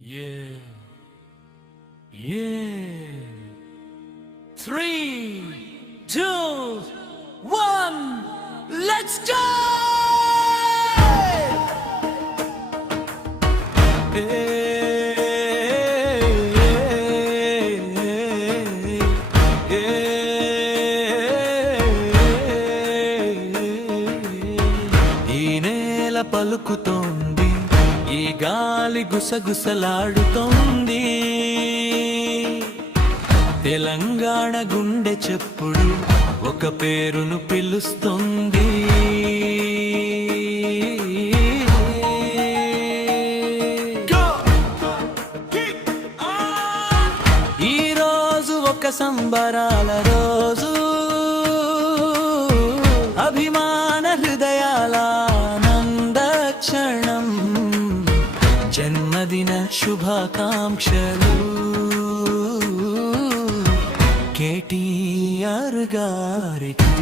Yeah. Yeah. 3, 2, 1. Let's go! ఈ నేల పలుకుతోంది, ఈ గాలి గుసగుసలాడుతోంది. తెలంగాణ గుండె చెప్పుడు ఒక పేరును పిలుస్తుంది. ఈ రోజు ఒక సంబరాల రోజు, అభిమాన హృదయాల ఆనంద క్షణం. జన్మదిన శుభాకాంక్షలు కేటీఆర్ గారికి.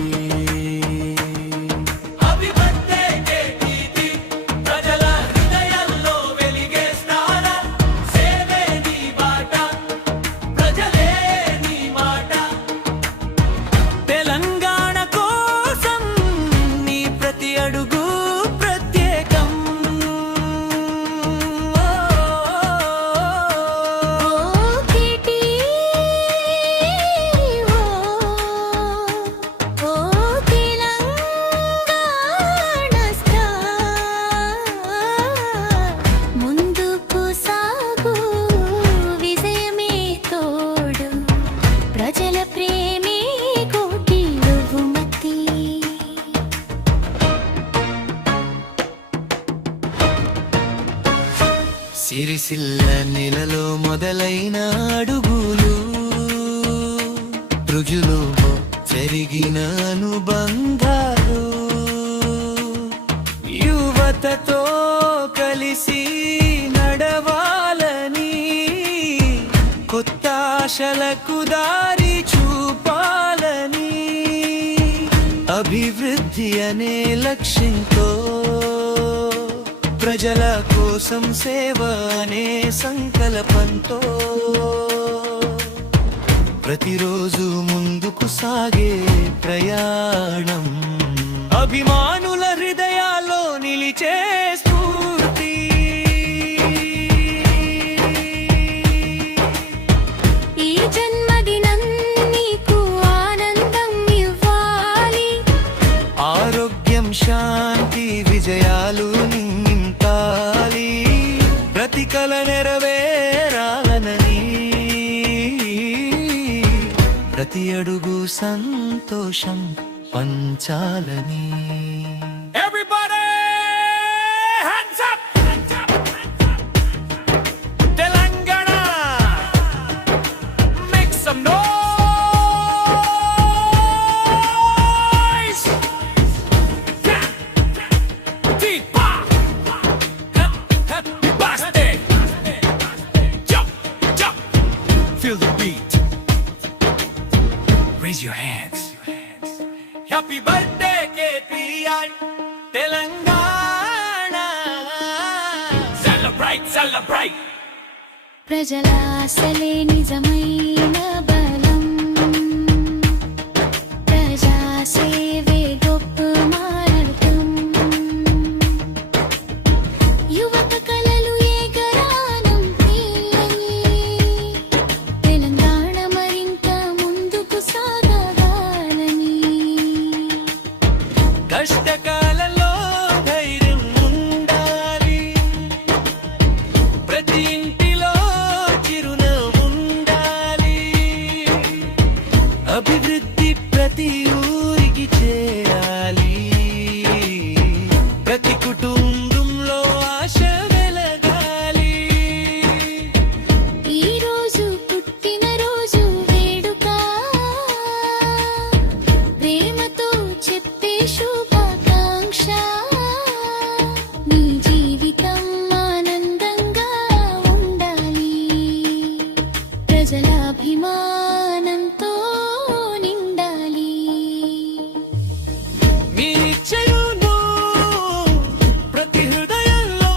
సిరిసిల్ల నెలలో మొదలైన అడుగులు, రుజులో జరిగిన అనుబంధాలు, యువతతో కలిసి నడవాలని, కొత్త ఆశలకు దారి చూపాలని, అభివృద్ధి అనే లక్ష్యంతో, ప్రజల కోసం సేవ అనే సంకల్పంతో ప్రతిరోజు ముందుకు సాగే ప్రయాణం. అభిమానుల హృదయాల్లో నిలిచే స్ఫూర్తి. ఈ జన్మదినం నీకు ఆనందం ఇవ్వాలి, ఆరోగ్యం శాంతి విజయాలు నింపాలి, ప్రతి కల నెరవేరాలనని, ప్రతి అడుగు సంతోషం పంచాలని. Everybody hands up! Telangana, make some noise! Deepa, happy birthday! Jump, jump, feel the beat. Raise your hands. Happy birthday, KTR, Telangana. Celebrate, celebrate. ప్రజల ఆశలే నిజమైన బలం, ప్రజా సేవే గొప్ప మార్గం. యువత కలలు ఏగరానం తీయని, తెలంగాణ మరింత ముందుకు సాగాలని. కష్టకాలంలో ధైర్యం ఉండాలి, ప్రతి ఇంటిలో చిరునవ్వు ఉండాలి, అభివృద్ధి ప్రతి ఊరికి చేరాలి, ప్రతి కుటుంబంలో ఆశ వెలగాలి. ఈ రోజు పుట్టినరోజు వేడుక, ప్రేమతో చెప్పే శుభాకాంక్ష. నీ జీవితం ఆనందంగా ఉండాలి, ప్రజల అభిమానంతో నిండాలి. మీ చెరును ప్రతి హృదయంలో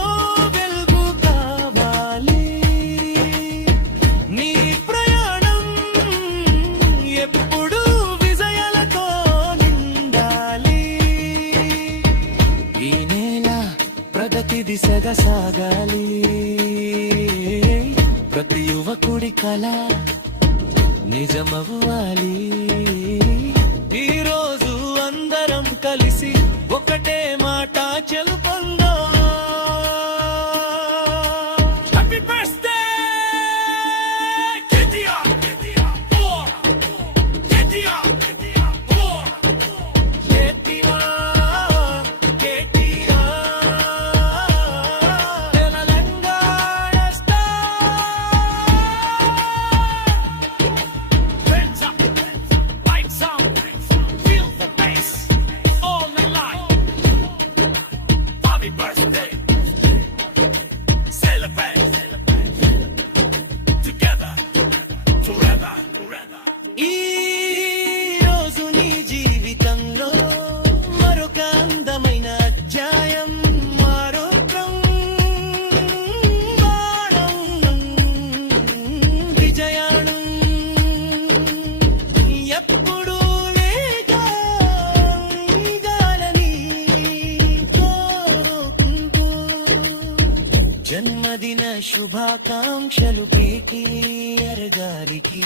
వెలుగు కావాలి. కల నిజమవ్వాలి. ఈ రోజు అందరం కలిసి ఒకటే మాట చెలుపందో. Happy birthday KTR, KTR, Telangana star. Hands up, lights on, feel the bass, all night. Happy birthday, celebrate together, forever. ఈ రోజు నీ జీవితంలో మరొక అందమైన అధ్యాయం, మరో బ్రహ్మాండం, విజయాణం. ఎప్పుడూ లేగాలని కోరుకుంటూ జన్మదిన శుభాకాంక్షలు కేటీఆర్ గారికి.